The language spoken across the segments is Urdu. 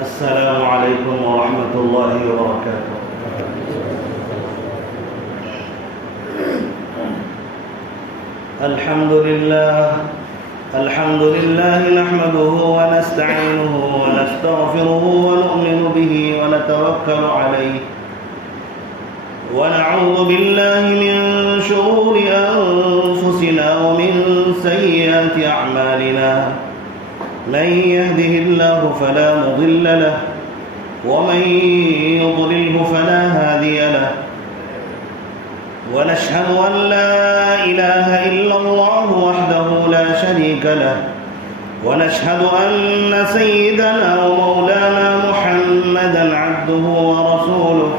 السلام عليكم ورحمة الله وبركاته. الحمد لله نحمده ونستعينه ونستغفره ونؤمن به ونتوكل عليه ونعوذ بالله من شرور أنفسنا ومن سيئات أعمالنا. من يهده الله فلا مضل له ومن يضلله فلا هادي له. ونشهد أن لا إله إلا الله وحده لا شريك له ونشهد أن سيدنا ومولانا محمدا عبده ورسوله.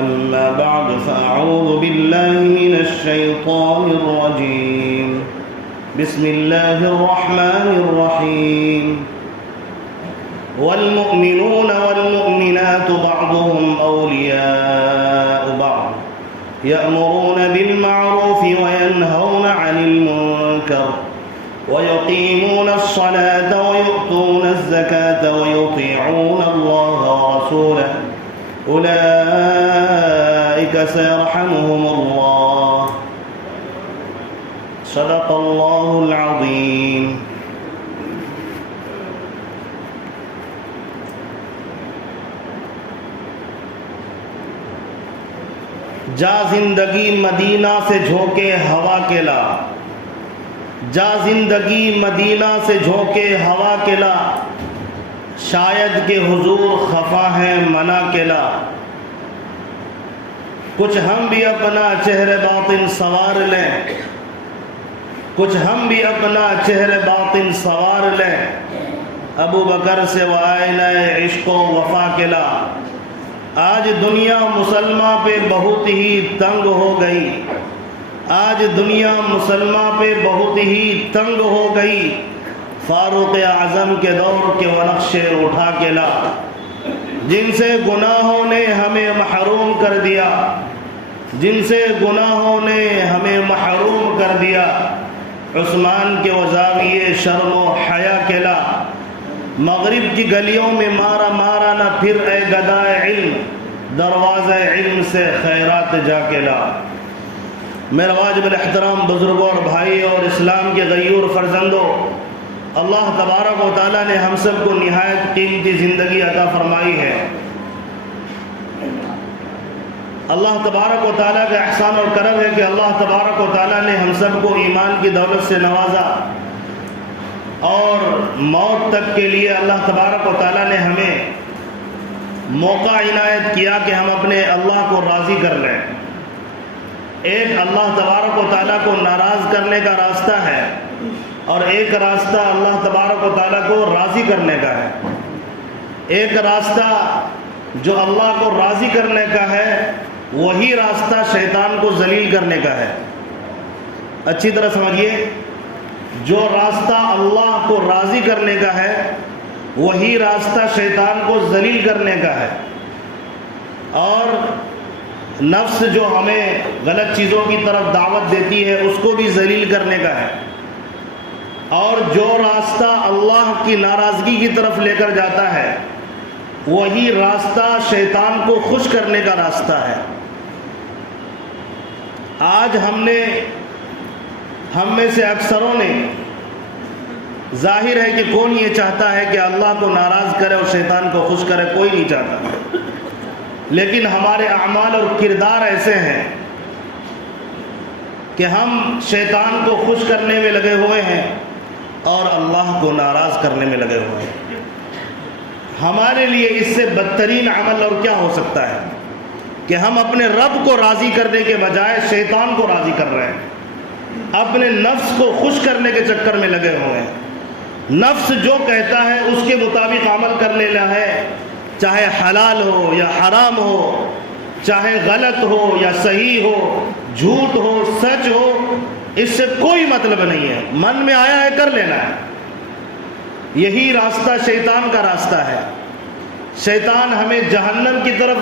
أما بعد فأعوذ بالله من الشيطان الرجيم. بسم الله الرحمن الرحيم. والمؤمنون والمؤمنات بعضهم أولياء بعض يأمرون بالمعروف وينهون عن المنكر ويقيمون الصلاة ويؤتون الزكاة ويطيعون الله ورسوله أولئك سيرحمهم الله. صدق الله العظيم. جا زندگی مدینہ سے جھونکے ہوا کے لا، جا زندگی مدینہ سے جھونکے ہوا کے لا، شاید کہ حضور خفا ہے منع کے لا. کچھ ہم بھی اپنا چہرے باطن سوار لیں، کچھ ہم بھی اپنا چہرے باطن سوار لیں، ابو بکر سے وہ آئینہ عشق و وفا کے لا. آج دنیا مسلمہ پہ بہت ہی تنگ ہو گئی، آج دنیا مسلمہ پہ بہت ہی تنگ ہو گئی، فاروق اعظم کے دور کے وہ نقشے اٹھا کے لا. جن سے گناہوں نے ہمیں محروم کر دیا، جن سے گناہوں نے ہمیں محروم کر دیا، عثمان کے وہ زاویے شرم و حیا کے لا. مغرب کی گلیوں میں مارا مارا نہ پھر اے گدائے علم، دروازہ علم سے خیرات جا کے لا. میرا واجب الاحترام بزرگوں اور بھائی اور اسلام کے غیور فرزندوں، اللہ تبارک و تعالیٰ نے ہم سب کو نہایت قیمتی زندگی عطا فرمائی ہے. اللہ تبارک و تعالیٰ کا احسان اور کرم ہے کہ اللہ تبارک و تعالیٰ نے ہم سب کو ایمان کی دولت سے نوازا اور موت تک کے لیے اللہ تبارک و تعالیٰ نے ہمیں موقع عنایت کیا کہ ہم اپنے اللہ کو راضی کر لیں. ایک اللہ تبارک و تعالیٰ کو ناراض کرنے کا راستہ ہے اور ایک راستہ اللہ تبارک و تعالیٰ کو راضی کرنے کا ہے. ایک راستہ جو اللہ کو راضی کرنے کا ہے وہی راستہ شیطان کو ذلیل کرنے کا ہے. اچھی طرح سمجھیے، جو راستہ اللہ کو راضی کرنے کا ہے وہی راستہ شیطان کو ذلیل کرنے کا ہے. اور نفس جو ہمیں غلط چیزوں کی طرف دعوت دیتی ہے اس کو بھی ذلیل کرنے کا ہے. اور جو راستہ اللہ کی ناراضگی کی طرف لے کر جاتا ہے وہی راستہ شیطان کو خوش کرنے کا راستہ ہے. آج ہم میں سے اکثروں نے، ظاہر ہے کہ کون یہ چاہتا ہے کہ اللہ کو ناراض کرے اور شیطان کو خوش کرے؟ کوئی نہیں چاہتا. لیکن ہمارے اعمال اور کردار ایسے ہیں کہ ہم شیطان کو خوش کرنے میں لگے ہوئے ہیں اور اللہ کو ناراض کرنے میں لگے ہوئے ہیں. ہمارے لیے اس سے بدترین عمل اور کیا ہو سکتا ہے کہ ہم اپنے رب کو راضی کرنے کے بجائے شیطان کو راضی کر رہے ہیں، اپنے نفس کو خوش کرنے کے چکر میں لگے ہوئے ہیں. نفس جو کہتا ہے اس کے مطابق عمل کر لینا ہے، چاہے حلال ہو یا حرام ہو، چاہے غلط ہو یا صحیح ہو، جھوٹ ہو سچ ہو، اس سے کوئی مطلب نہیں ہے. من میں آیا ہے کر لینا ہے. یہی راستہ شیطان کا راستہ ہے. شیطان ہمیں جہنم کی طرف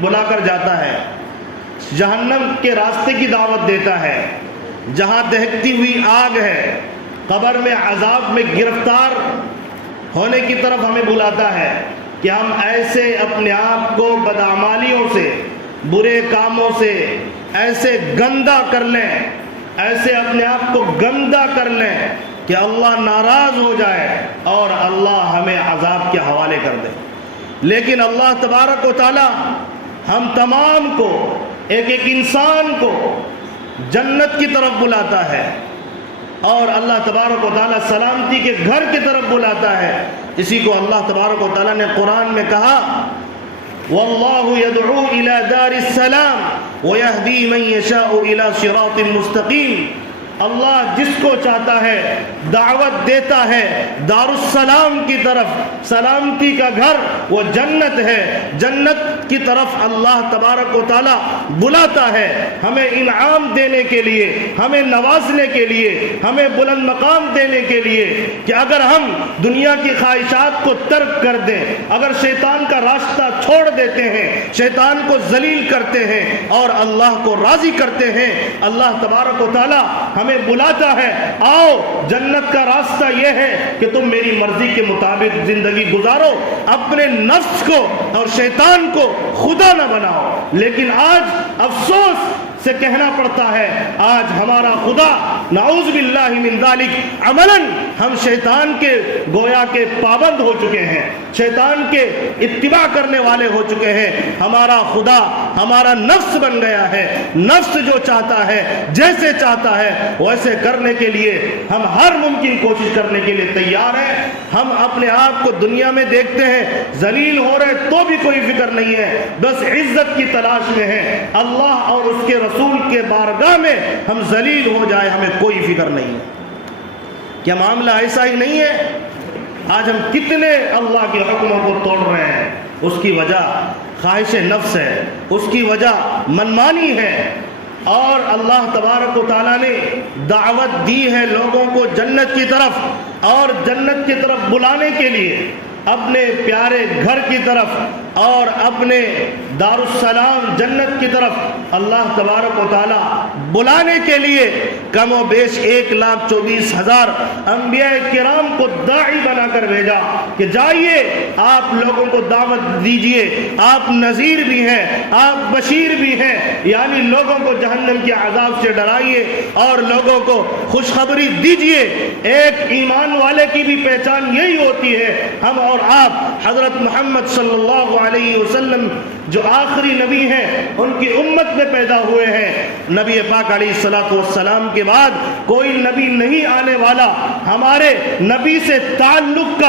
بلا کر جاتا ہے، جہنم کے راستے کی دعوت دیتا ہے جہاں دہکتی ہوئی آگ ہے، قبر میں عذاب میں گرفتار ہونے کی طرف ہمیں بلاتا ہے کہ ہم ایسے اپنے آپ کو بدعمالیوں سے، برے کاموں سے ایسے گندا کر لیں، ایسے اپنے آپ کو گندا کر لیں کہ اللہ ناراض ہو جائے اور اللہ ہمیں عذاب کے حوالے کر دے۔ لیکن اللہ تبارک و تعالی ہم تمام کو، ایک ایک انسان کو جنت کی طرف بلاتا ہے، اور اللہ تبارک و تعالی سلامتی کے گھر کی طرف بلاتا ہے۔ اسی کو اللہ تبارک و تعالی نے قرآن میں کہا واللہ یدعو الی دار السلام ویہدی من یشاء الی صراط مستقیم۔ اللہ جس کو چاہتا ہے دعوت دیتا ہے دار السلام کی طرف، سلامتی کا گھر وہ جنت ہے، جنت کی طرف اللہ تبارک و تعالی بلاتا ہے، ہمیں انعام دینے کے لیے، ہمیں نوازنے کے لیے، ہمیں بلند مقام دینے کے لیے کہ اگر ہم دنیا کی خواہشات کو ترک کر دیں، اگر شیطان کا راستہ چھوڑ دیتے ہیں، شیطان کو ذلیل کرتے ہیں اور اللہ کو راضی کرتے ہیں، اللہ تبارک و تعالی ہمیں بلاتا ہے آؤ جنت کا راستہ یہ ہے کہ تم میری مرضی کے مطابق زندگی گزارو، اپنے نفس کو اور شیطان کو خدا نہ بناؤ۔ لیکن آج افسوس سے کہنا پڑتا ہے آج ہمارا خدا نعوذ باللہ من ذالک عملاً ہم شیطان کے گویا کے پابند ہو چکے ہیں، شیطان کے اتباع کرنے والے ہو چکے ہیں۔ ہمارا خدا ہمارا نفس بن گیا ہے، نفس جو چاہتا ہے جیسے چاہتا ہے ویسے کرنے کے لیے ہم ہر ممکن کوشش کرنے کے لیے تیار ہیں۔ ہم اپنے آپ کو دنیا میں دیکھتے ہیں ذلیل ہو رہے تو بھی کوئی فکر نہیں ہے، بس عزت کی تلاش میں ہیں، اللہ اور اس کے رسول کے بارگاہ میں ہم ذلیل ہو جائے ہمیں کوئی فکر نہیں ہے۔ کیا معاملہ ایسا ہی نہیں ہے؟ آج ہم کتنے اللہ کے حکموں کو توڑ رہے ہیں، اس کی وجہ خواہش نفس ہے، اس کی وجہ منمانی ہے، اور اللہ تبارک و تعالیٰ نے دعوت دی ہے لوگوں کو جنت کی طرف، اور جنت کی طرف بلانے کے لیے اپنے پیارے گھر کی طرف اور اپنے دار السلام جنت کی طرف اللہ تبارک و تعالی بلانے کے لیے کم و بیش 1,24,000 انبیاء کرام کو داعی بنا کر بھیجا کہ جائیے آپ لوگوں کو دعوت دیجئے، آپ نذیر بھی ہیں، آپ بشیر بھی ہیں، یعنی لوگوں کو جہنم کے عذاب سے ڈرائیے اور لوگوں کو خوشخبری دیجئے۔ ایک ایمان والے کی بھی پہچان یہی ہوتی ہے، ہم اور آپ حضرت محمد صلی اللہ علیہ وسلم جو آخری نبی ہیں ان کی امت میں پیدا ہوئے ہیں، نبی پاک علیہ السلام کے بعد کوئی نبی نہیں آنے والا۔ ہمارے نبی سے تعلق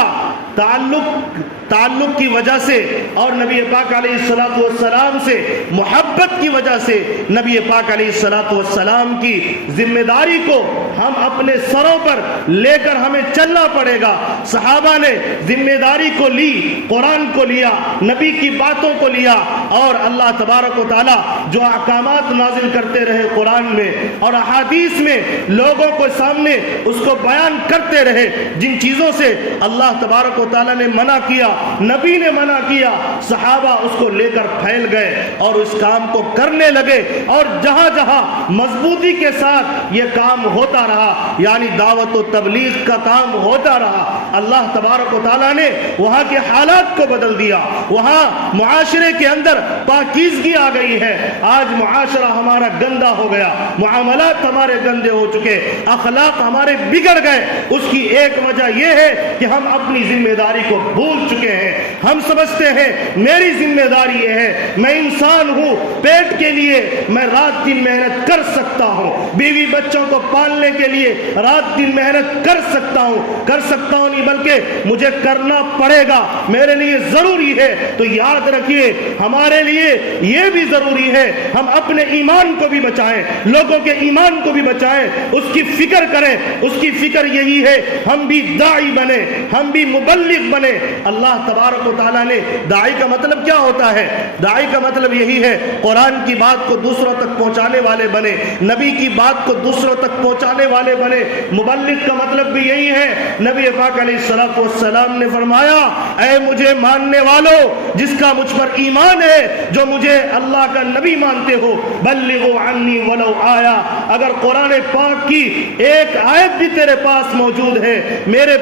کی وجہ سے اور نبی پاک علیہ السلام سے محبت کی وجہ سے نبی پاک علیہ السلام کی ذمہ داری کو ہم اپنے سروں پر لے کر ہمیں چلنا پڑے گا۔ صحابہ نے ذمہ داری کو لی، قرآن کو لیا، نبی کی باتوں کو لیا، اور اللہ تبارک و تعالی جو احکامات نازل کرتے رہے قرآن میں اور احادیث میں لوگوں کو سامنے اس کو بیان کرتے رہے، جن چیزوں سے اللہ تبارک و تعالی نے منع کیا، نبی نے منع کیا، صحابہ اس کو لے کر پھیل گئے اور اس کام کو کرنے لگے، اور جہاں جہاں مضبوطی کے ساتھ یہ کام ہوتا رہا، یعنی دعوت و تبلیغ کا کام ہوتا رہا، اللہ تبارک و تعالیٰ نے وہاں کے حالات کو بدل دیا، وہاں معاشرے کے اندر پاکیزگی آ گئی ہے۔ آج معاشرہ ہمارا گندا ہو گیا، معاملات ہمارے گندے ہو چکے، اخلاق ہمارے بگڑ گئے۔ اس کی ایک وجہ یہ ہے کہ ہم اپنی ذمہ داری کو بھول چکے ہیں۔ ہم سمجھتے ہیں میری ذمہ داری یہ ہے، میں انسان ہوں، پیٹ کے لیے میں رات دن محنت کر سکتا ہوں، بیوی بچوں کو پالنے کے لیے رات دن محنت کر سکتا ہوں نہیں بلکہ مجھے کرنا پڑے گا، میرے لیے ضروری ہے۔ تو یاد رکھیے ہمارے لیے یہ بھی ضروری ہے ہم اپنے ایمان کو بھی بچائیں، لوگوں کے ایمان کو بھی بچائیں، اس کی فکر کریں۔ اس کی فکر یہی ہے ہم بھی داعی بنے، ہم بھی مبلغ بنے۔ اللہ تبارک و تعالیٰ نے داعی کا مطلب کیا ہوتا ہے؟ داعی کا مطلب یہی ہے قرآن کی بات کو دوسروں تک پہنچانے والے بنے، نبی کی بات کو دوسروں تک پہنچانے والے بنے۔ مبلغ کا مطلب بھی یہی ہے، نبی پاک علیہ السلام نے فرمایا اے مجھے ماننے والو جس کا مجھ پر ایمان ہے، جو مجھے اللہ کا نبی مانتے ہو، بلغوا عنی ولو آیا، اگر قرآن پاک کی ایک آیت بھی تیرے پاس موجود ہے، میری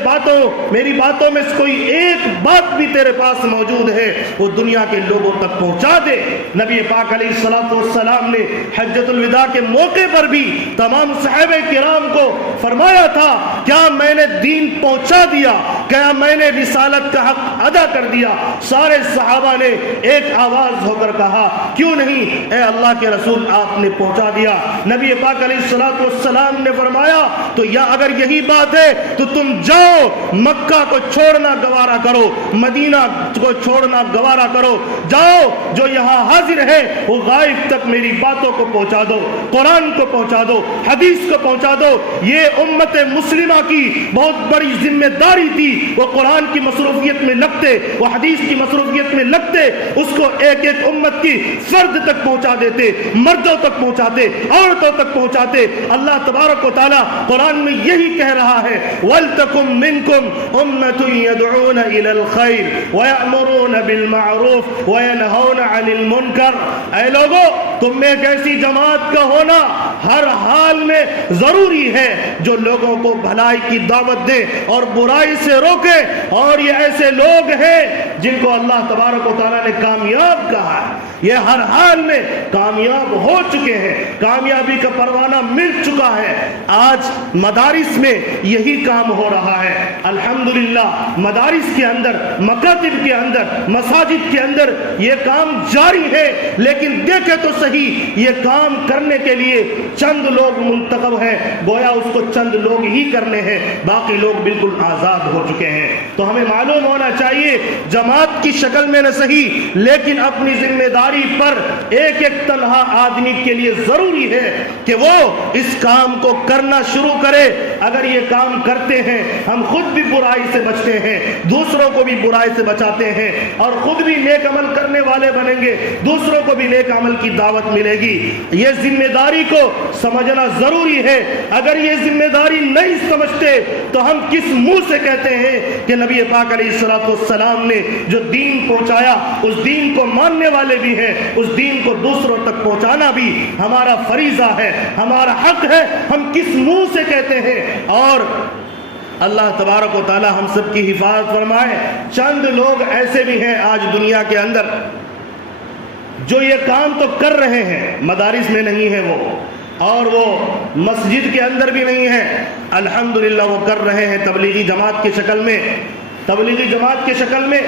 باتوں میں کوئی ایک بات بھی تیرے پاس موجود ہے، وہ دنیا کے لوگوں تک پہنچا دے۔ نبی پاک علیہ الصلوۃ والسلام نے حجۃ الوداع کے موقع پر بھی تمام صحابہ کرام کو فرمایا تھا، کیا میں نے دین پہنچا دیا؟ کیا میں نے رسالت کا حق ادا کر دیا؟ سارے صحابہ نے ایک آواز ہو کر کہا، کیوں نہیں اے اللہ کے رسول، آپ نے پہنچا دیا۔ نبی پاک علیہ الصلوۃ والسلام نے فرمایا، تو یا اگر یہی بات ہے تو تم جاؤ، مکہ کو چھوڑنا گوارا کرو، مدینہ کو چھوڑنا گوارا کرو، جاؤ، جو یہاں حاضر ہے وہ غائب تک میری باتوں کو پہنچا دو، قرآن کو پہنچا دو، حدیث کو پہنچا دو۔ یہ امت مسلمہ کی بہت بڑی ذمہ داری تھی، وہ قرآن کی مصروفیت میں لگتے، وہ حدیث کی مصروفیت میں لگتے، اس کو ایک ایک امت کی فرد تک پہنچا دیتے، مردوں تک پہنچاتے، عورتوں تک پہنچاتے۔ اللہ تبارک و تعالیٰ قرآن میں یہی کہہ رہا ہے، وَلْتَكُمْ مِنْكُمْ أُمَّةٌ يَدْعُونَ إِلَى الْخَيْرِ وَيَأْمُرُونَ بِالْمَعْرُوفِ وَيَنْهَوْنَ عَنِ الْمُنْكَرِ، اے لوگوں، تم میں ایک ایسی جماعت کا ہونا ہر حال میں ضروری ہے جو لوگوں کو بھلائی کی دعوت دے اور برائی سے روکے، اور یہ ایسے لوگ ہیں جن کو اللہ تبارک و تعالیٰ نے کامیاب کہا ہے، یہ ہر حال میں کامیاب ہو چکے ہیں، کامیابی کا پروانہ مل چکا ہے۔ آج مدارس میں یہی کام ہو رہا ہے، الحمدللہ، مدارس کے اندر، مکاتب کے اندر، مساجد کے اندر یہ کام جاری ہے، لیکن دیکھے تو صحیح، یہ کام کرنے کے لیے چند لوگ منتخب ہیں، گویا اس کو چند لوگ ہی کرنے ہیں، باقی لوگ بالکل آزاد ہو چکے ہیں۔ تو ہمیں معلوم ہونا چاہیے، جماعت کی شکل میں نہ صحیح، لیکن اپنی ذمہ داری پر ایک ایک تنہا آدمی کے لیے ضروری ہے کہ وہ اس کام کو کرنا شروع کرے۔ اگر یہ کام کرتے ہیں، ہم خود بھی برائی سے بچتے ہیں، دوسروں کو بھی برائی سے بچاتے ہیں، اور خود بھی نیک عمل کرنے والے بنیں گے، دوسروں کو بھی نیک عمل کی دعوت ملے گی۔ یہ ذمہ داری کو سمجھنا ضروری ہے۔ اگر یہ ذمہ داری نہیں سمجھتے تو ہم کس منہ سے کہتے ہیں کہ نبی پاک علیہ الصلوۃ والسلام نے جو دین پہنچایا، اس دین کو ماننے والے بھی ہیں، اس دین کو دوسروں تک پہنچانا بھی ہمارا فریضہ ہے، ہمارا حق ہے، ہم کس منہ سے کہتے ہیں؟ اور اللہ تبارک و تعالی ہم سب کی حفاظت فرمائے۔ چند لوگ ایسے بھی ہیں آج دنیا کے اندر جو یہ کام تو کر رہے ہیں، مدارس میں نہیں ہے وہ، اور وہ مسجد کے اندر بھی نہیں ہے، الحمدللہ وہ کر رہے ہیں تبلیغی جماعت کی شکل میں۔ تبلیغی جماعت کی شکل میں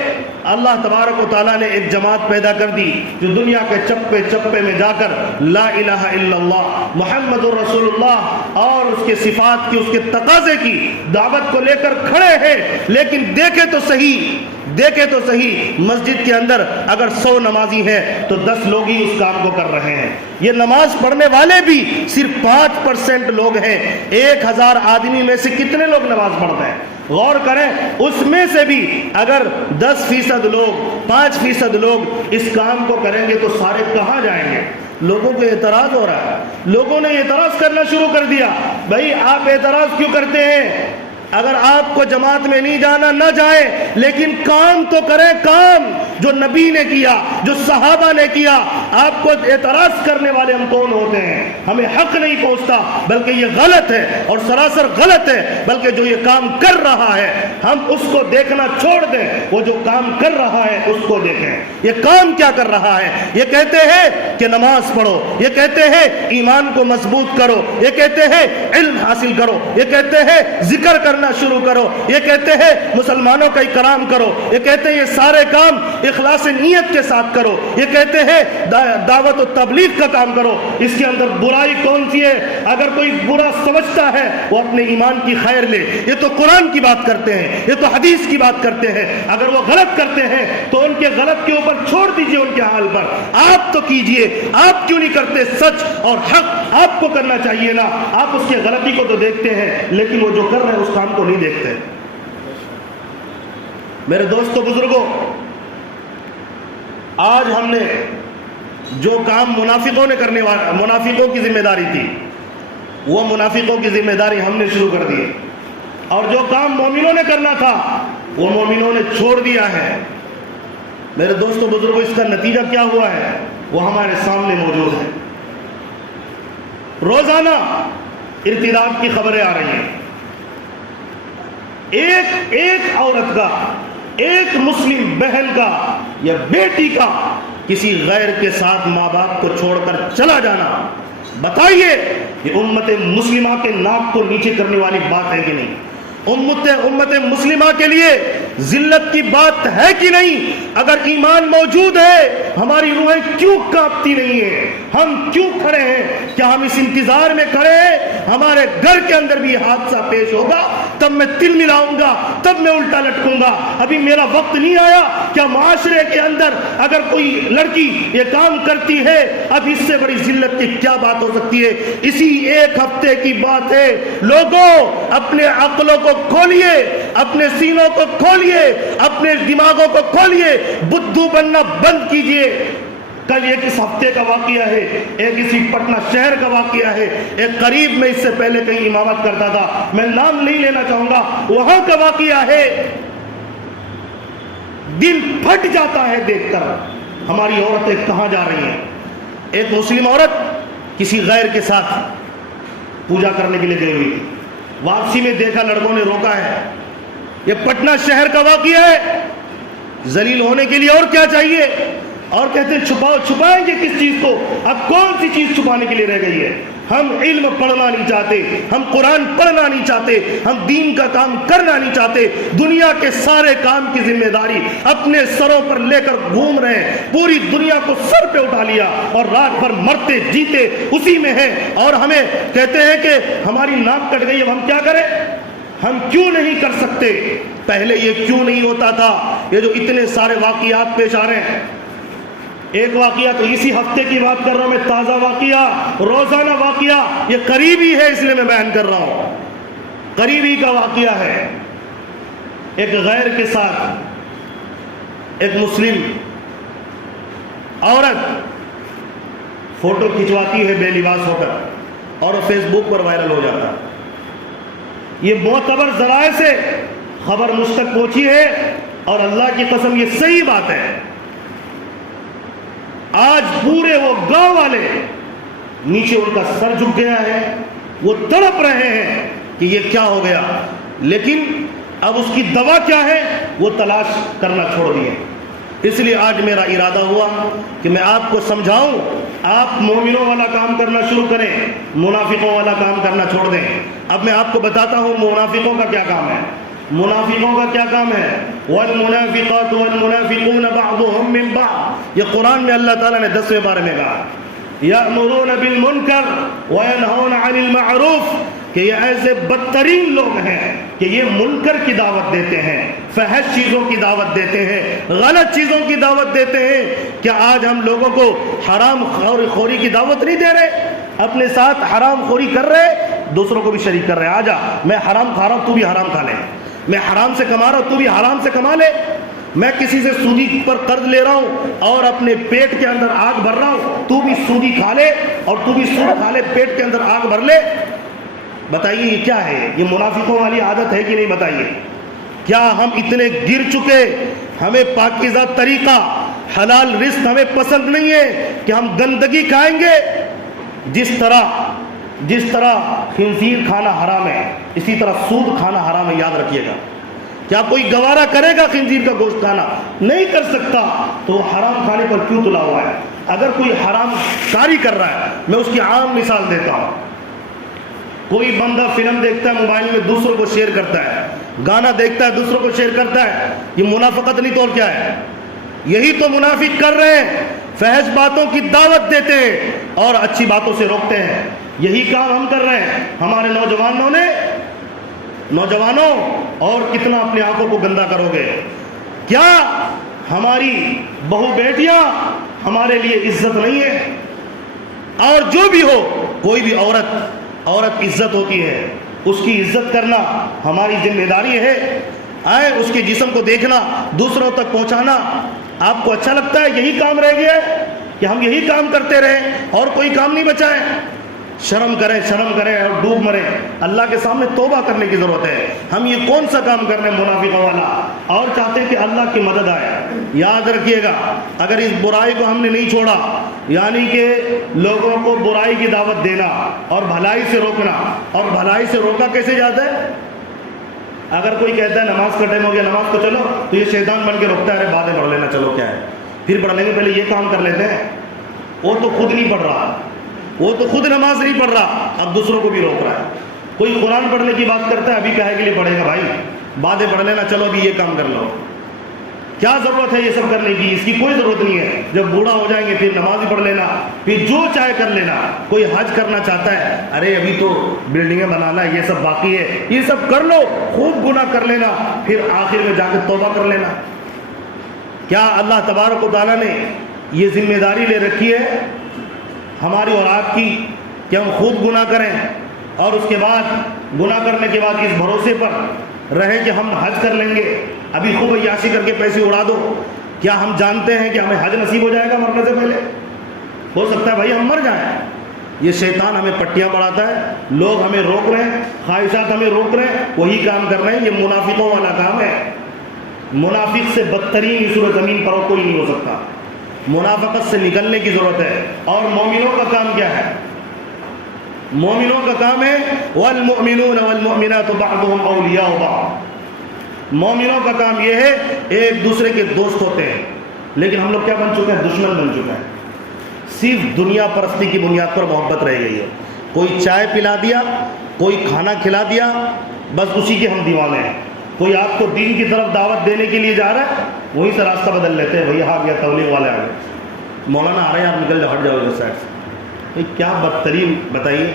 اللہ تبارک و تعالیٰ نے ایک جماعت پیدا کر دی جو دنیا کے چپے چپے میں جا کر لا الہ الا اللہ محمد الرسول اللہ اور اس کے صفات کی، اس کے تقاضے کی دعوت کو لے کر کھڑے ہیں۔ لیکن دیکھے تو صحیح مسجد کے اندر اگر 100 نمازی ہیں تو 10 لوگ ہی اس کام کو کر رہے ہیں۔ یہ نماز پڑھنے والے بھی صرف 5% لوگ ہیں۔ 1000 آدمی میں سے کتنے لوگ نماز پڑھتے ہیں؟ غور کریں، اس میں سے بھی اگر 10% لوگ، 5% لوگ اس کام کو کریں گے تو سارے کہاں جائیں گے؟ لوگوں کو اعتراض ہو رہا ہے، لوگوں نے اعتراض کرنا شروع کر دیا۔ بھائی آپ اعتراض کیوں کرتے ہیں؟ اگر آپ کو جماعت میں نہیں جانا نہ جائیں، لیکن کام تو کریں، کام جو نبی نے کیا، جو صحابہ نے کیا۔ آپ کو اعتراض کرنے والے ہم کون ہوتے ہیں؟ ہمیں حق نہیں پہنچتا، بلکہ یہ غلط ہے اور سراسر غلط ہے، بلکہ جو یہ کام کر رہا ہے ہم اس کو دیکھنا چھوڑ دیں، وہ جو کام کر رہا ہے اس کو دیکھیں۔ یہ کام کیا کر رہا ہے؟ یہ کہتے ہیں کہ نماز پڑھو، یہ کہتے ہیں ایمان کو مضبوط کرو، یہ کہتے ہیں علم حاصل کرو، یہ کہتے ہیں ذکر کرنا شروع کرو، یہ کہتے ہیں مسلمانوں کا اکرام کرو، یہ کہتے ہیں یہ سارے کام اخلاص نیت کے ساتھ کرو، یہ کہتے ہیں دعوت و تبلیغ کا کام کرو۔ اس کے اندر برائی کون سی ہے؟ اگر کوئی برا سمجھتا ہے وہ اپنے ایمان کی خیر لے۔ یہ تو قرآن کی بات کرتے ہیں، یہ تو حدیث کی بات کرتے ہیں۔ اگر وہ غلط کرتے ہیں تو ان کے غلط کے اوپر چھوڑ دیجئے، ان کے حال پر آپ تو کیجئے۔ آپ کیوں نہیں کرتے؟ سچ اور حق آپ کو کرنا چاہیے نا۔ آپ اس کی غلطی کو تو دیکھتے ہیں، لیکن وہ جو کر رہے ہیں اس کام کو نہیں دیکھتے۔ میرے دوستو بزرگوں، آج ہم نے جو کام منافقوں کی ذمہ داری تھی، وہ منافقوں کی ذمہ داری ہم نے شروع کر دی، اور جو کام مومنوں نے کرنا تھا وہ مومنوں نے چھوڑ دیا ہے۔ میرے دوستوں بزرگوں، اس کا نتیجہ کیا ہوا ہے وہ ہمارے سامنے موجود ہے۔ روزانہ ارتداد کی خبریں آ رہی ہیں۔ ایک عورت کا، ایک مسلم بہن کا یا بیٹی کا کسی غیر کے ساتھ ماں باپ کو چھوڑ کر چلا جانا، بتائیے یہ امت مسلمہ کے ناک کو نیچے کرنے والی بات ہے کہ نہیں؟ امت مسلمہ کے لیے ذلت کی بات ہے کہ نہیں؟ اگر ایمان موجود ہے ہماری روحیں کیوں کانپتی نہیں ہیں؟ ہم کیوں کھڑے ہیں؟ کیا ہم اس انتظار میں کھڑے ہیں ہمارے گھر کے اندر بھی یہ حادثہ پیش ہوگا تب میں تل ملاؤں گا، تب میں الٹا لٹکوں گا؟ ابھی میرا وقت نہیں آیا؟ کیا معاشرے کے اندر اگر کوئی لڑکی یہ کام کرتی ہے، اب اس سے بڑی ذلت کی کیا بات ہو سکتی ہے؟ اسی ایک ہفتے کی بات ہے۔ لوگوں اپنے عقلوں کو کھولیے، اپنے سینوں کو کھولیے، اپنے دماغوں کو کھولیے، بدھو بننا بند کیجئے۔ کل ایک اس ہفتے کا واقعہ ہے، ایک اسی پٹنہ شہر کا واقعہ ہے، ایک قریب میں اس سے پہلے کہیں امامت کرتا تھا، میں نام نہیں لینا چاہوں گا، وہاں کا واقعہ ہے۔ دل پھٹ جاتا ہے دیکھ کر ہماری عورتیں کہاں جا رہی ہیں۔ ایک مسلم عورت کسی غیر کے ساتھ پوجا کرنے کے لیے گئی ہوئی تھی، واپسی میں دیکھا لڑکوں نے روکا ہے۔ یہ پٹنہ شہر کا واقعہ ہے۔ ذلیل ہونے کے لیے اور کیا چاہیے؟ اور کہتے ہیں چھپائیں گے کس چیز کو؟ اب کون سی چیز چھپانے کے لیے رہ گئی ہے؟ ہم علم پڑھنا نہیں چاہتے، ہم قرآن پڑھنا نہیں چاہتے، ہم دین کا کام کرنا نہیں چاہتے، دنیا کے سارے کام کی ذمہ داری اپنے سروں پر لے کر گھوم رہے ہیں، پوری دنیا کو سر پہ اٹھا لیا اور رات بھر مرتے جیتے اسی میں ہیں، اور ہمیں کہتے ہیں کہ ہماری ناک کٹ گئی، اب ہم کیا کریں؟ ہم کیوں نہیں کر سکتے؟ پہلے یہ کیوں نہیں ہوتا تھا؟ یہ جو اتنے سارے واقعات پیش آ رہے ہیں، ایک واقعہ تو اسی ہفتے کی بات کر رہا ہوں میں، تازہ واقعہ، روزانہ واقعہ، یہ قریبی ہے اس لیے میں بیان کر رہا ہوں، قریبی کا واقعہ ہے۔ ایک غیر کے ساتھ ایک مسلم عورت فوٹو کھنچواتی ہے بے لباس ہو کر، اور فیس بک پر وائرل ہو جاتا ہے۔ یہ معتبر ذرائع سے خبر مجھ تک پہنچی ہے، اور اللہ کی قسم یہ صحیح بات ہے۔ آج پورے وہ گاؤں والے نیچے ان کا سر جھک گیا ہے، وہ تڑپ رہے ہیں کہ یہ کیا ہو گیا، لیکن اب اس کی دوا کیا ہے وہ تلاش کرنا چھوڑ دیے۔ اس لیے آج میرا ارادہ ہوا کہ میں آپ کو سمجھاؤں، آپ مومنوں والا کام کرنا شروع کریں، منافقوں والا کام کرنا چھوڑ دیں۔ اب میں آپ کو بتاتا ہوں منافقوں کا کیا کام ہے۔ منافقوں کا کیا کام ہے؟ والمنافقات والمنافقون بعضهم من بعض، یہ قرآن میں اللہ تعالیٰ نے 10ویں بارے میں کہا، یأمرون بالمنکر وینہون عن المعروف، کہ یہ ایسے بدترین لوگ ہیں کہ یہ منکر کی دعوت دیتے ہیں، فحش چیزوں کی دعوت دیتے ہیں، غلط چیزوں کی دعوت دیتے ہیں۔ کیا آج ہم لوگوں کو حرام خوری کی دعوت نہیں دے رہے؟ اپنے ساتھ حرام خوری کر رہے، دوسروں کو بھی شریک کر رہے ہیں۔ آجا، میں حرام کھا رہا ہوں تو بھی حرام کھا لے، میں حرام سے کما رہا ہوں تو بھی حرام سے کما لے، میں کسی سے سودی پر قرض لے رہا ہوں اور اپنے پیٹ کے اندر آگ بھر رہا ہوں، تو بھی سودی کھا لے اور تو بھی سود کھا لے، پیٹ کے اندر آگ بھر لے۔ بتائیے یہ کیا ہے؟ یہ منافقوں والی عادت ہے کہ نہیں؟ بتائیے، کیا ہم اتنے گر چکے، ہمیں پاکیزہ طریقہ حلال رزق ہمیں پسند نہیں ہے کہ ہم گندگی کھائیں گے؟ جس طرح خنزیر کھانا حرام ہے، اسی طرح سود کھانا حرام ہے، یاد رکھیے گا۔ کیا کوئی گوارا کرے گا خنزیر کا گوشت کھانا؟ نہیں کر سکتا، تو وہ حرام کھانے پر کیوں تلا ہوا ہے؟ اگر کوئی حرام کاری کر رہا ہے، میں اس کی عام مثال دیتا ہوں۔ کوئی بندہ فلم دیکھتا ہے موبائل میں، دوسروں کو شیئر کرتا ہے، گانا دیکھتا ہے دوسروں کو شیئر کرتا ہے، یہ منافقت نہیں تو اور کیا ہے؟ یہی تو منافق کر رہے ہیں، فحش باتوں کی دعوت دیتے ہیں اور اچھی باتوں سے روکتے ہیں۔ یہی کام ہم کر رہے ہیں۔ ہمارے نوجوانوں اور کتنا اپنی آنکھوں کو گندا کرو گے؟ کیا ہماری بہو بیٹیاں ہمارے لیے عزت نہیں ہے؟ اور جو بھی ہو، کوئی بھی عورت عزت ہوتی ہے، اس کی عزت کرنا ہماری ذمہ داری ہے۔ آئے اس کے جسم کو دیکھنا، دوسروں تک پہنچانا آپ کو اچھا لگتا ہے؟ یہی کام رہ گیا ہے کہ ہم یہی کام کرتے رہیں اور کوئی کام نہیں بچا ہے؟ شرم کریں اور ڈوب مریں. اللہ کے سامنے توبہ کرنے کی ضرورت ہے. ہم یہ کون سا کام کر رہے ہیں منافقوں والا, اور چاہتے ہیں کہ اللہ کی مدد آئے. یاد رکھیے گا, اگر اس برائی کو ہم نے نہیں چھوڑا, یعنی کہ لوگوں کو برائی کی دعوت دینا اور بھلائی سے روکنا, اور بھلائی سے روکا کیسے جاتا ہے؟ اگر کوئی کہتا ہے نماز کا ٹائم ہو گیا, نماز کو چلو, تو یہ شیطان بن کے روکتا ہے, ارے بعدیں پڑھ لینا, چلو کیا ہے, پھر پڑھ لیں گے, پہلے یہ کام کر لیتے ہیں. وہ تو خود نہیں پڑھ رہا, وہ تو خود نماز نہیں پڑھ رہا, اب دوسروں کو بھی روک رہا ہے. کوئی قرآن پڑھنے کی بات کرتا ہے, ابھی کہے کے لیے پڑھے گا بھائی, بعدیں پڑھ لینا, چلو ابھی یہ کام کر لو. کیا ضرورت ہے یہ سب کرنے کی؟ اس کی کوئی ضرورت نہیں ہے. جب بوڑھا ہو جائیں گے پھر نماز ہی پڑھ لینا, پھر جو چاہے کر لینا. کوئی حج کرنا چاہتا ہے, ارے ابھی تو بلڈنگیں بنانا ہے, یہ سب باقی ہے, یہ سب کر لو, خوب گناہ کر لینا, پھر آخر میں جا کے توبہ کر لینا. کیا اللہ تبارک و تعالیٰ نے یہ ذمہ داری لے رکھی ہے ہماری اور آپ کی کہ ہم خوب گناہ کریں, اور اس کے بعد گناہ کرنے کے بعد اس بھروسے پر رہیں کہ ہم حج کر لیں گے, ابھی خوب عیاشی کر کے پیسے اڑا دو. کیا ہم جانتے ہیں کہ ہمیں حج نصیب ہو جائے گا مرنے سے پہلے؟ ہو سکتا ہے بھائی ہم مر جائیں. یہ شیطان ہمیں پٹیاں پڑھاتا ہے, لوگ ہمیں روک رہے ہیں, خواہشات ہمیں روک رہے ہیں, وہی کام کر رہے ہیں. یہ منافقوں والا کام ہے. منافق سے بدترین اس زمین پر کوئی نہیں ہو سکتا. منافقت سے نکلنے کی ضرورت ہے. اور مومنوں کا کام کیا ہے؟ مومنوں کا کام ہے والمؤمنون والمؤمنات بعضهم اولیاء بعض. مومنوں کا کام یہ ہے ایک دوسرے کے دوست ہوتے ہیں, لیکن ہم لوگ کیا بن چکے ہیں؟ دشمن بن چکے ہیں. صرف دنیا پرستی کی بنیاد پر محبت رہ گئی ہے. کوئی چائے پلا دیا, کوئی کھانا کھلا دیا, بس اسی کے ہم دیوانے ہیں. کوئی آپ کو دین کی طرف دعوت دینے کے لیے جا رہا ہے, وہیں سے راستہ بدل لیتے ہیں, وہی آ گیا تبلیغ والے آ گئے, مولانا آ رہے ہیں, آپ نکل جاؤ, ہٹ جاؤ ادھر سائڈ سے. کیا بدترین بتائیے.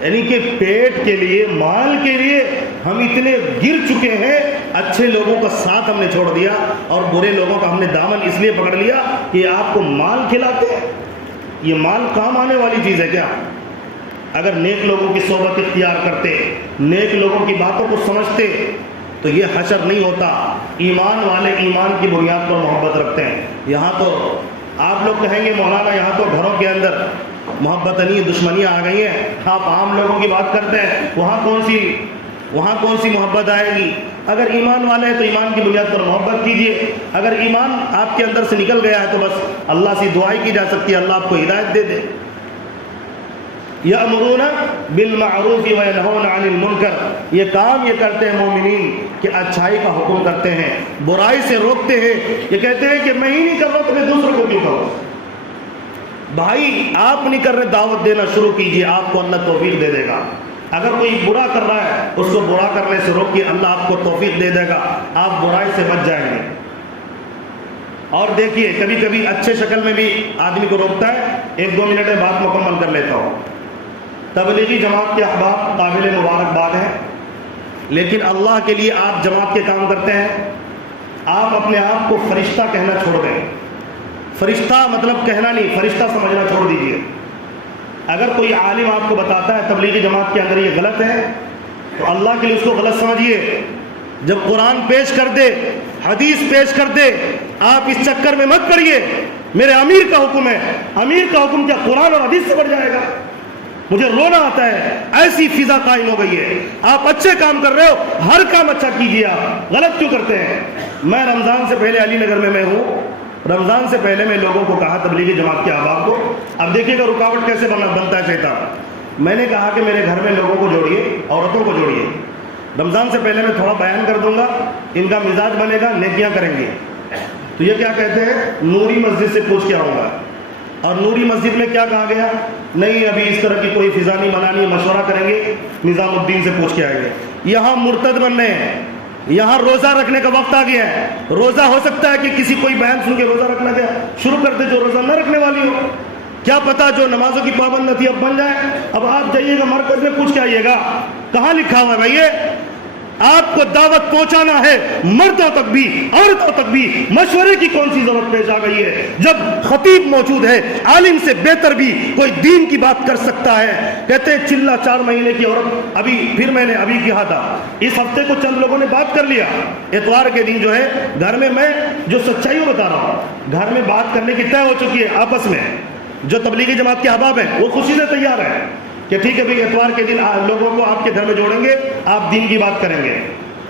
یعنی کہ پیٹ کے لیے, مال کے لیے ہم اتنے گر چکے ہیں. اچھے لوگوں کا ساتھ ہم نے چھوڑ دیا اور برے لوگوں کا ہم نے دامن اس لیے پکڑ لیا کہ آپ کو مال کھلاتے ہیں. یہ مال کام آنے والی چیز ہے کیا؟ اگر نیک لوگوں کی صحبت اختیار کرتے, نیک لوگوں کی باتوں کو سمجھتے, تو یہ حشر نہیں ہوتا. ایمان والے ایمان کی بنیاد پر محبت رکھتے ہیں. یہاں تو آپ لوگ کہیں گے مولانا یہاں تو گھروں کے اندر محبت نہیں, دشمنیاں آ گئی ہیں. آپ عام لوگوں کی بات کرتے ہیں, وہاں کون سی محبت آئے گی؟ اگر ایمان والے ہیں تو ایمان کی بنیاد پر محبت کیجئے. اگر ایمان آپ کے اندر سے نکل گیا ہے تو بس اللہ سے دعائیں کی جا سکتی ہے, اللہ آپ کو ہدایت دے دے. یأمرون بالمعروف وینہون عن المنکر. یہ کام یہ کرتے ہیں مومنین کہ اچھائی کا حکم کرتے ہیں, برائی سے روکتے ہیں. یہ کہتے ہیں کہ میں ہی نہیں کر رہا تو میں دوسروں کو کیوں کروں؟ بھائی آپ نہیں کر رہے, دعوت دینا شروع کیجئے, آپ کو اللہ توفیق دے دے گا. اگر کوئی برا کر رہا ہے اس کو برا کرنے سے روکیے, اللہ آپ کو توفیق دے دے گا, آپ برائی سے بچ جائیں گے. اور دیکھیے کبھی کبھی اچھے شکل میں بھی آدمی کو روکتا ہے. 1-2 منٹ میں بات مکمل کر لیتا ہوں. تبلیغی جماعت کے احباب قابل مبارکباد ہیں, لیکن اللہ کے لیے آپ جماعت کے کام کرتے ہیں. آپ اپنے آپ کو فرشتہ کہنا چھوڑ دیں. فرشتہ مطلب کہنا نہیں, فرشتہ سمجھنا چھوڑ دیجئے. اگر کوئی عالم آپ کو بتاتا ہے تبلیغی جماعت کے اندر یہ غلط ہے, تو اللہ کے لیے اس کو غلط سمجھیے. جب قرآن پیش کر دے, حدیث پیش کر دے, آپ اس چکر میں مت پڑیے میرے امیر کا حکم ہے. امیر کا حکم کیا قرآن اور حدیث سے بڑھ جائے گا؟ مجھے رونا آتا ہے, ایسی فضا قائم ہو گئی ہے. آپ اچھے کام کر رہے ہو, ہر کام اچھا کیجیے. آپ غلط کیوں کرتے ہیں؟ میں رمضان سے پہلے علی نگر میں ہوں. رمضان سے پہلے میں لوگوں کو کہا, تبلیغی جماعت کے احباب کو, اب دیکھیے گا رکاوٹ کیسے بنتا ہے شیطان. میں نے کہا کہ میرے گھر میں لوگوں کو جوڑیے, عورتوں کو جوڑیے. رمضان سے پہلے میں تھوڑا بیان کر دوں گا, ان کا مزاج بنے گا, نیکیاں کریں گے. تو یہ کیا کہتے ہیں, نوری مسجد سے پوچھ کے آؤں گا. اور نوری مسجد میں کیا کہا گیا؟ نہیں ابھی اس طرح کی کوئی فضا نہیں بنانی, مشورہ کریں گے, نظام الدین سے پوچھ کے آئیں گے. یہاں مرتد بننے ہیں, یہاں روزہ رکھنے کا وقت آ گیا ہے. روزہ ہو سکتا ہے کہ کسی کوئی بیان سن کے روزہ رکھنا کیا شروع کر دے جو روزہ نہ رکھنے والی ہو. کیا پتا جو نمازوں کی پابند نہ تھی اب بن جائے. اب آپ جائیے گا مرکز میں, پوچھ کے آئیے گا کہاں لکھا ہوا ہے بھائی. آپ کو دعوت پہنچانا ہے, مردوں تک بھی عورتوں تک بھی. مشورے کی کون سی ضرورت پیش آ گئی ہے جب خطیب موجود ہے؟ عالم سے بہتر بھی کوئی دین کی بات کر سکتا ہے. کہتے ہیں چلا 4 مہینے کی عورت. میں نے ابھی کہا تھا, اس ہفتے کو چند لوگوں نے بات کر لیا. اتوار کے دن جو ہے گھر میں جو سچائی بتا رہا ہوں, گھر میں بات کرنے کی طے ہو چکی ہے آپس میں. جو تبلیغی جماعت کے احباب ہیں وہ خوشی سے تیار ہیں کہ ٹھیک ہے بھائی اتوار کے دن لوگوں کو آپ کے گھر میں جوڑیں گے, آپ دین کی بات کریں گے.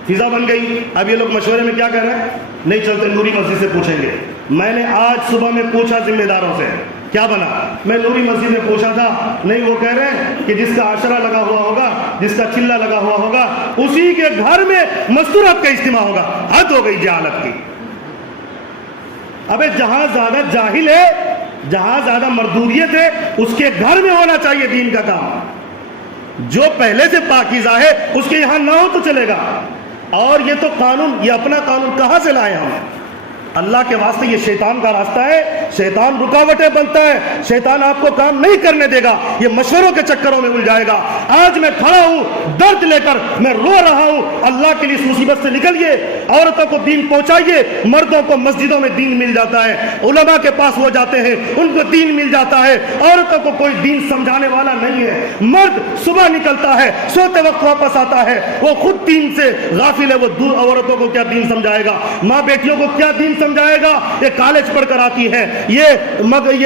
فضا بن گئی. اب یہ لوگ مشورے میں کیا کہہ رہے ہیں, نہیں چلتے نوری مسجد سے پوچھیں گے. میں نے آج صبح میں پوچھا ذمہ داروں سے, کیا بنا؟ میں نوری مسجد میں پوچھا تھا, نہیں وہ کہہ رہے ہیں کہ جس کا عشرہ لگا ہوا ہوگا, جس کا چلہ لگا ہوا ہوگا, اسی کے گھر میں مستورات کا اجتماع ہوگا. حد ہو گئی جہالت کی. ابے جہاں زیادہ جاہل ہے, جہاں زیادہ مردودیت ہے, اس کے گھر میں ہونا چاہیے دین کا کام. جو پہلے سے پاکیزہ ہے اس کے یہاں نہ ہو تو چلے گا. اور یہ تو قانون, یہ اپنا قانون کہاں سے لائے ہم؟ اللہ کے واسطے یہ شیطان کا راستہ ہے. شیطان رکاوٹیں بنتا ہے, شیطان آپ کو کام نہیں کرنے دے گا. یہ مشوروں کے چکروں میں الجھائے گا. آج میں کھڑا ہوں درد لے کر, میں رو رہا ہوں. اللہ کے لیے اس مصیبت سے نکلیے. عورتوں کو دین پہنچائیے. مردوں کو مسجدوں میں دین مل جاتا ہے, علماء کے پاس وہ جاتے ہیں, ان کو دین مل جاتا ہے. عورتوں کو کوئی دین سمجھانے والا نہیں ہے. مرد صبح نکلتا ہے, سوتے وقت واپس آتا ہے, وہ خود دین سے غافل ہے. وہ دور عورتوں کو کیا دین سمجھائے گا؟ ماں بیٹیوں کو کیا دین سمجھائے گا؟ یہ کالج پڑھ کر آتی ہے, یہ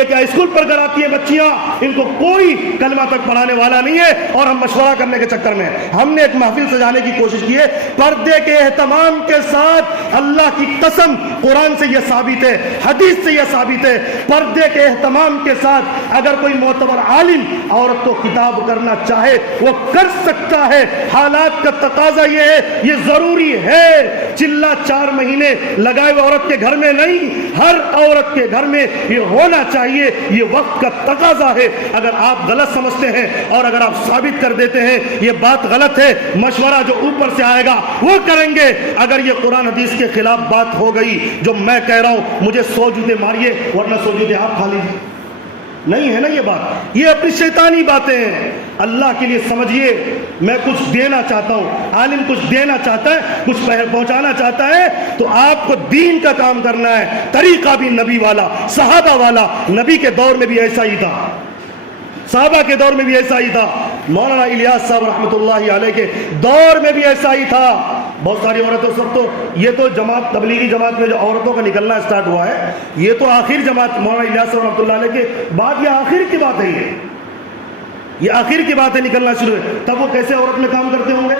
کیا اسکول پڑھ کر آتی ہے بچیاں, ان کو کوئی کلمہ تک پڑھانے والا نہیں ہے. اور ہم مشورہ کرنے کے چکر میں ہم نے ایک محفل سجانے کی کوشش کی ہے پردے کے اہتمام کے ساتھ. اللہ کی قسم قرآن سے یہ ثابت ہے, حدیث سے یہ ثابت ہے, پردے کے اہتمام کے ساتھ اگر کوئی معتبر عالم عورت کو خطاب کرنا چاہے وہ کر سکتا ہے. حالات کا تقاضا یہ ہے, یہ ضروری ہے. چلہ 4 مہینے لگائے ہوئے عورت کے گھر میں نہیں, ہر عورت کے گھر میں یہ ہونا چاہیے. یہ وقت کا تقاضا ہے. اگر آپ غلط سمجھتے ہیں اور اگر آپ ثابت کر دیتے ہیں یہ بات غلط ہے, مشورہ جو اوپر سے آئے گا وہ کریں گے. اگر یہ قرآن حدیث کے خلاف بات ہو گئی جو میں کہہ رہا ہوں, مجھے 100 جوتے ماریے ورنہ 100 جوتے آپ کھا لیجیے. نہیں ہے نا یہ بات, یہ اپنی شیطانی باتیں ہیں. اللہ کے لیے سمجھیے, میں کچھ دینا چاہتا ہوں, عالم کچھ دینا چاہتا ہے, کچھ پہنچانا چاہتا ہے, تو آپ کو دین کا کام کرنا ہے. طریقہ بھی نبی والا, صحابہ والا. نبی کے دور میں بھی ایسا ہی تھا, صحابہ کے دور میں بھی ایسا ہی تھا, مولانا الیاس صاحب رحمۃ اللہ علیہ کے دور میں بھی ایسا ہی تھا. بہت ساری عورتوں سب تو یہ تو جماعت تبلیغی جماعت میں جو عورتوں کا نکلنا اسٹارٹ ہوا ہے یہ تو آخر جماعت مولانا الیاس صاحب رحمۃ اللہ علیہ کے بعد یہ آخر کی بات ہے. یہ آخر کی بات ہے, نکلنا شروع ہے. تب وہ کیسے عورت میں کام کرتے ہوں گے؟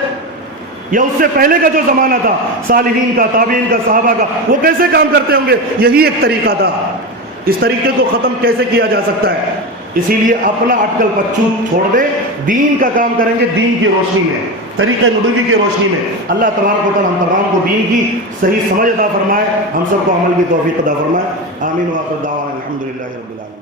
یا اس سے پہلے کا جو زمانہ تھا صالحین کا, تابعین کا, صحابہ کا, وہ کیسے کام کرتے ہوں گے؟ یہی ایک طریقہ تھا. اس طریقے کو ختم کیسے کیا جا سکتا ہے؟ اسی لیے اپنا اٹکل پچو چھوڑ دیں, دین کا کام کریں گے دین کی روشنی میں, طریقہ نبوی کی روشنی میں. اللہ تبارک و تعالی ہم تمام کو دین کی صحیح سمجھ عطا فرمائے, ہم سب کو عمل کی توفیق عطا فرمائے. آمین. وآخر دعوانا الحمدللہ رب العالمین.